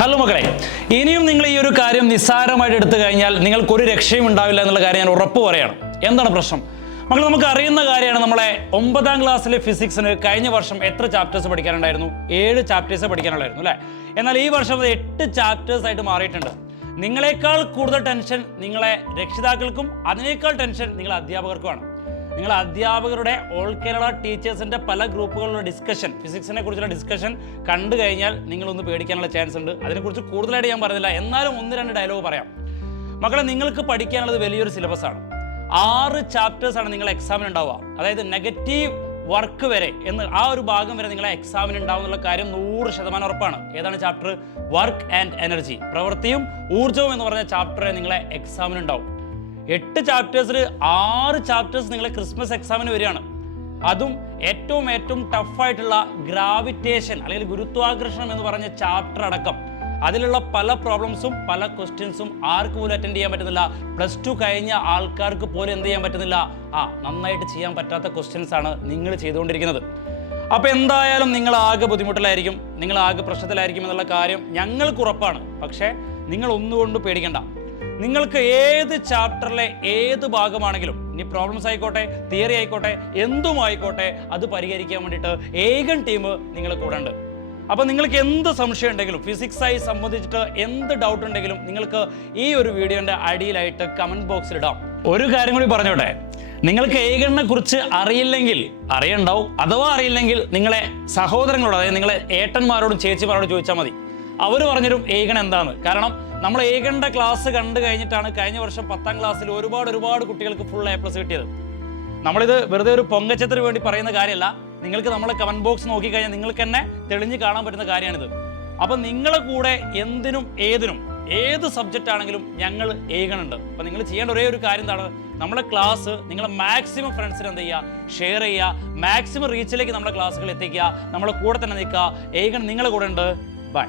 Hello മക്കളെ, ഇനിയും നിങ്ങൾ ഈ ഒരു കാര്യം നിസ്സാരമായിട്ട് എടുത്തു കഴിഞ്ഞാൽ നിങ്ങൾക്കൊരു രക്ഷയും ഉണ്ടാവില്ല എന്നുള്ള കാര്യം ഞാൻ ഉറപ്പ് പറയണം. എന്താണ് പ്രശ്നം? മക്കൾ, നമുക്ക് അറിയുന്ന കാര്യമാണ്, നമ്മളെ 9ാം ക്ലാസ്സിലെ ഫിസിക്സിന് കഴിഞ്ഞ വർഷം എത്ര ചാപ്റ്റേഴ്സ് പഠിക്കാനുണ്ടായിരുന്നു? 7 ചാപ്റ്റേഴ്സ് പഠിക്കാനുണ്ടായിരുന്നു അല്ലേ? എന്നാൽ ഈ വർഷം അത് 8 ചാപ്റ്റേഴ്സ് ആയിട്ട് മാറിയിട്ടുണ്ട്. നിങ്ങളെക്കാൾ കൂടുതൽ ടെൻഷൻ നിങ്ങളെ രക്ഷിതാക്കൾക്കും അതിനേക്കാൾ ടെൻഷൻ നിങ്ങൾ അധ്യാപകർക്കുമാണ്. നിങ്ങൾ അധ്യാപകരുടെ ഓൾ കേരള ടീച്ചേഴ്സിൻ്റെ പല ഗ്രൂപ്പുകളുടെ ഡിസ്കഷൻ, ഫിസിക്സിനെ കുറിച്ചുള്ള ഡിസ്കഷൻ കണ്ടു കഴിഞ്ഞാൽ നിങ്ങളൊന്ന് പേടിക്കാനുള്ള ചാൻസ് ഉണ്ട്. അതിനെക്കുറിച്ച് കൂടുതലായിട്ട് ഞാൻ പറഞ്ഞില്ല, എന്നാലും 1-2 ഡയലോഗ് പറയാം. മക്കളെ, നിങ്ങൾക്ക് പഠിക്കാനുള്ളത് വലിയൊരു സിലബസാണ്. 6 ചാപ്റ്റേഴ്സാണ് നിങ്ങൾ എക്സാമിന് ഉണ്ടാവുക. അതായത് നെഗറ്റീവ് വർക്ക് വരെ എന്ന് ആ ഒരു ഭാഗം വരെ നിങ്ങളെ എക്സാമിന് ഉണ്ടാവും എന്നുള്ള കാര്യം 100% ഉറപ്പാണ്. ഏതാണ് ചാപ്റ്റർ? വർക്ക് ആൻഡ് എനർജി, പ്രവൃത്തിയും ഊർജ്ജവും എന്ന് പറഞ്ഞ ചാപ്റ്റർ നിങ്ങളെ എക്സാമിന് ഉണ്ടാവും. 8 ചാപ്റ്റേഴ്സിൽ 6 ചാപ്റ്റേഴ്സ് നിങ്ങളെ ക്രിസ്മസ് എക്സാമിന് വരികയാണ്. അതും ഏറ്റവും ടഫായിട്ടുള്ള ഗ്രാവിറ്റേഷൻ അല്ലെങ്കിൽ ഗുരുത്വാകർഷണം എന്ന് പറഞ്ഞ ചാപ്റ്റർ അടക്കം അതിലുള്ള പല പ്രോബ്ലംസും പല ക്വസ്റ്റ്യൻസും ആർക്ക് പോലും അറ്റൻഡ് ചെയ്യാൻ പറ്റുന്നില്ല. +2 കഴിഞ്ഞ ആൾക്കാർക്ക് പോലും എന്ത് ചെയ്യാൻ പറ്റുന്നില്ല, നന്നായിട്ട് ചെയ്യാൻ പറ്റാത്ത ക്വസ്റ്റ്യൻസ് ആണ് നിങ്ങൾ ചെയ്തുകൊണ്ടിരിക്കുന്നത്. അപ്പോൾ എന്തായാലും നിങ്ങൾ ആകെ ബുദ്ധിമുട്ടിലായിരിക്കും, നിങ്ങൾ ആകെ പ്രശ്നത്തിലായിരിക്കും എന്നുള്ള കാര്യം ഞങ്ങൾക്ക് ഉറപ്പാണ്. പക്ഷേ നിങ്ങൾ ഒന്നുകൊണ്ട് പേടിക്കണ്ട. നിങ്ങൾക്ക് ഏത് ചാപ്റ്ററിലെ ഏത് ഭാഗമാണെങ്കിലും, ഇനി പ്രോബ്ലംസ് ആയിക്കോട്ടെ, തിയറി ആയിക്കോട്ടെ, എന്തും ആയിക്കോട്ടെ, അത് പരിഹരിക്കാൻ വേണ്ടിയിട്ട് ഏകൻ ടീം നിങ്ങളെ കൂടെ ഉണ്ട്. അപ്പോൾ നിങ്ങൾക്ക് എന്ത് സംശയം ഉണ്ടെങ്കിലും, ഫിസിക്സായി സംബന്ധിച്ചിട്ട് എന്ത് ഡൗട്ട് ഉണ്ടെങ്കിലും നിങ്ങൾക്ക് ഈ ഒരു വീഡിയോൻ്റെ അടിയിലായിട്ട് കമൻറ്റ് ബോക്സിൽ ഇടാം. ഒരു കാര്യം കൂടി പറഞ്ഞോട്ടെ, നിങ്ങൾക്ക് ഏകനെ കുറിച്ച് അറിയില്ലെങ്കിൽ, അറിയണ്ടാവും, അഥവാ അറിയില്ലെങ്കിൽ നിങ്ങളെ സഹോദരങ്ങളോട്, അതായത് നിങ്ങളെ ഏട്ടന്മാരോടും ചേച്ചിമാരോടും ചോദിച്ചാൽ മതി. അവർ പറഞ്ഞുതരും ഏകൻ എന്താന്ന്. കാരണം നമ്മൾ ഏകൻ്റെ ക്ലാസ് കണ്ടു കഴിഞ്ഞിട്ടാണ് കഴിഞ്ഞ വർഷം 10ാം ക്ലാസ്സിൽ ഒരുപാട് കുട്ടികൾക്ക് ഫുൾ A+ കിട്ടിയത്. നമ്മളിത് വെറുതെ ഒരു പൊങ്ങച്ചത്തിന് വേണ്ടി പറയുന്ന കാര്യമല്ല. നിങ്ങൾക്ക് നമ്മളെ കമൻറ്റ് ബോക്സ് നോക്കിക്കഴിഞ്ഞാൽ നിങ്ങൾക്ക് തന്നെ തെളിഞ്ഞ് കാണാൻ പറ്റുന്ന കാര്യമാണിത്. അപ്പം നിങ്ങളെ കൂടെ എന്തിനും ഏതിനും ഏത് സബ്ജക്റ്റ് ആണെങ്കിലും ഞങ്ങൾ ഏകനുണ്ട്. അപ്പം നിങ്ങൾ ചെയ്യേണ്ട ഒരേ ഒരു കാര്യം എന്താണ്, നമ്മളെ ക്ലാസ് നിങ്ങളെ മാക്സിമം ഫ്രണ്ട്സിന് എന്ത് ചെയ്യുക, ഷെയർ ചെയ്യുക, മാക്സിമം റീച്ചിലേക്ക് നമ്മുടെ ക്ലാസ്സുകൾ എത്തിക്കുക, നമ്മളെ കൂടെ തന്നെ നിൽക്കുക. ഏകൻ നിങ്ങളെ കൂടെ ഉണ്ട്. ബൈ.